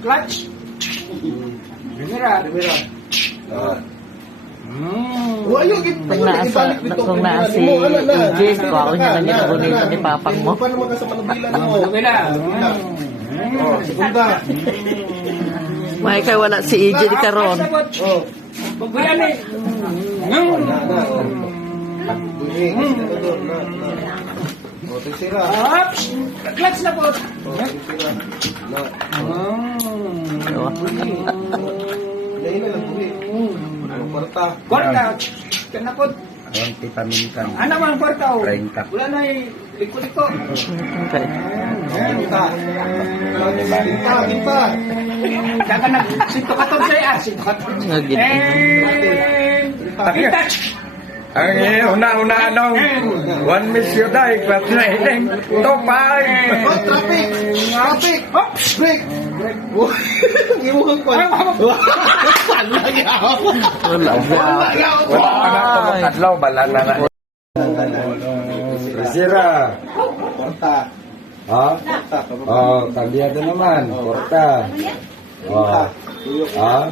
Clutch. Primera. Kung na si EJ, kuha niya na nito bonito ni papang mo. Segunda. May kay wala si EJ di karon. Pagbayan eh. Tercera. Clutch na po. Dahil na lang buli. Kwarta. Kaya po. Ang pitamintan. Ano man kwarta o? 30. Wala na eh. Liko-liko. Okay. Quinta. Quinta. Kaya nag-sinto 14 sinto 14. Pakita. Ang una anong one miss you die but na hiling topay. Traffic. Break. Imuhang ko. Wala Wala ka kadlaw bala na na. Sira. Porta. Ha? Oh, kambiado naman. Porta. Oh. Ha?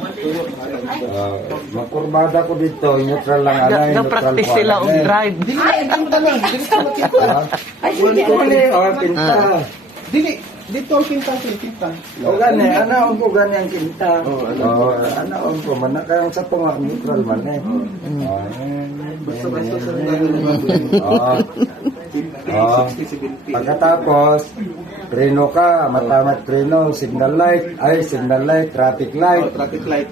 Makurbada ko dito, neutral lang anay, neutral practice sila on drive. Pinta. Dito ang pinta. O gani, ana ko gani ang kinta. Ana ko man na kayang sa tunga neutral man eh. Basta sa Pagkatapos, preno ka, matamat preno, signal light, traffic light. Traffic light.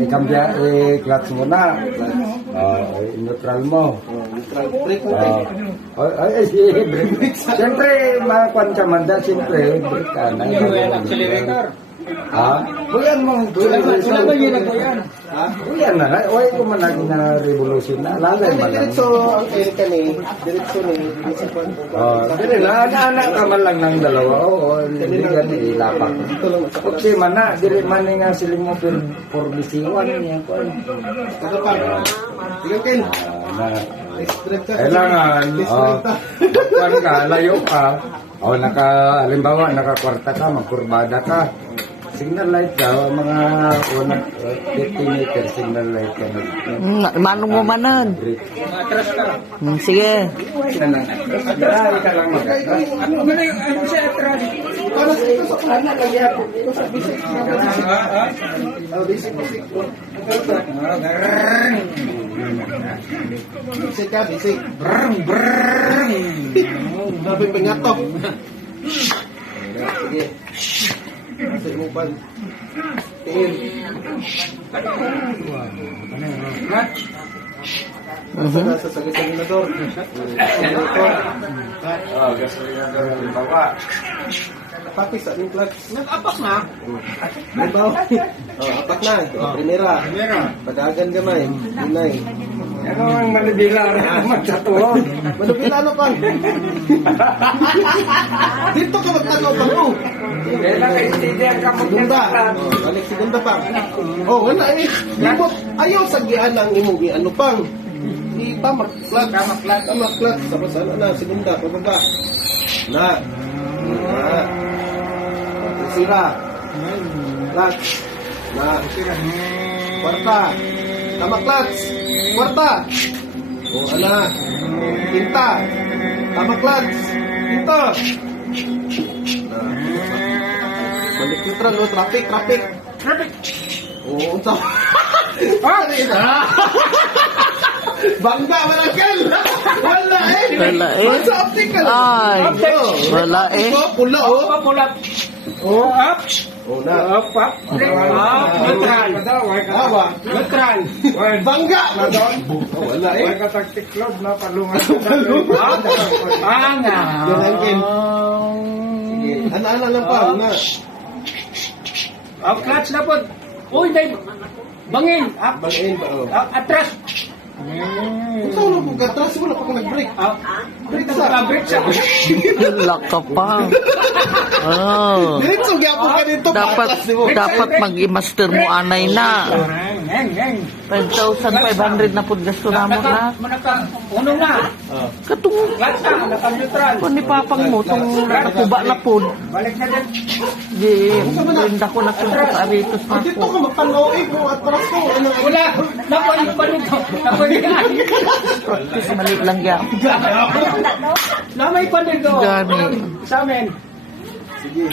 Ikambya, clutch mo na. Neutral mo. Neutral brake. Siyempre, makuan ka man dahil siyempre, break ka na. Accelerator. Buyan mo. Wala ba yun ako yan? Buyan na. Huwag ko man na revolution na. Lalay man lang. Diretso ang Erika ni. Diretso ni. Dili na. Anak ka man lang ng dalawa. Hindi gani ilapak. Okay man na. Dili man nga siling mo for bisiwan niya. Ano pa? Ikaw Ken. Kailangan, kuan ka, layo ka, halimbawa, nakakwarta ka, magkurbada ka, signal light ka, mga 50 meter signal light ka. Manong mo manan. Matras ka. Sige. Dahil ka lang Ano siya atras? Para sa ito sa kanan lagi ako. Ito sa bisik. Bisik ka, bisik. Sabi pengatok. Sige. Bisik mo pa. Tingin. Clutch. Sa gasolinador. gasolinador ang bawa. Pati sa ating clutch. Nag-apak na. Halimbawa. Apat na. Primera. Padagan gamay. Inay. Ano ang manibila naman sa tuhod? Manubila na pa. Dito ka magtanaw pa mo. Kailan ka istidihan ka Segunda. Balik segunda pa. Wala eh. Limot. Ayaw sa gian ang imong ano pang. Tamaklat. Tapos ano na. Segunda. Pababa. Na. Tercera. Clutch. Na. Kwarta. Tamaklat. Kwarta. Ana. Quinta. Tamaklat. Quinta. Balik neutral, traffic. Unsa? Bangga manangkal. Wala eh. Unsa optical? Ay. Wala eh. Pula Pula. Up. Na. Up. Neutral. Neutral. Bangga. Wala eh. Tactic club na palungan. Ana lang pa. Na. Clutch na po. Uy, dahil. Bangin. Bangin ba? Atras. Unsa wala ko gatras, wala pa ko nag-break. Brake siya. Lock ka pa. Oh. Diretso gyapon ka dito. Dapat mag-i-master mo anay na. heng. 5,500 na po gasto namo na. Unong na. Katong Clutch na, naka-neutral. kung ni papang mo, itong nakuba na po. Balik na din. Di, rinda ko na kung sa aritos na Dito po. ka magpanaw mo at paras ko. Ano nga? Wala. Nakuha pa nito. Nakuha Practice maliit lang yan. Namay pa nito. Gani. Sa amin. Sige.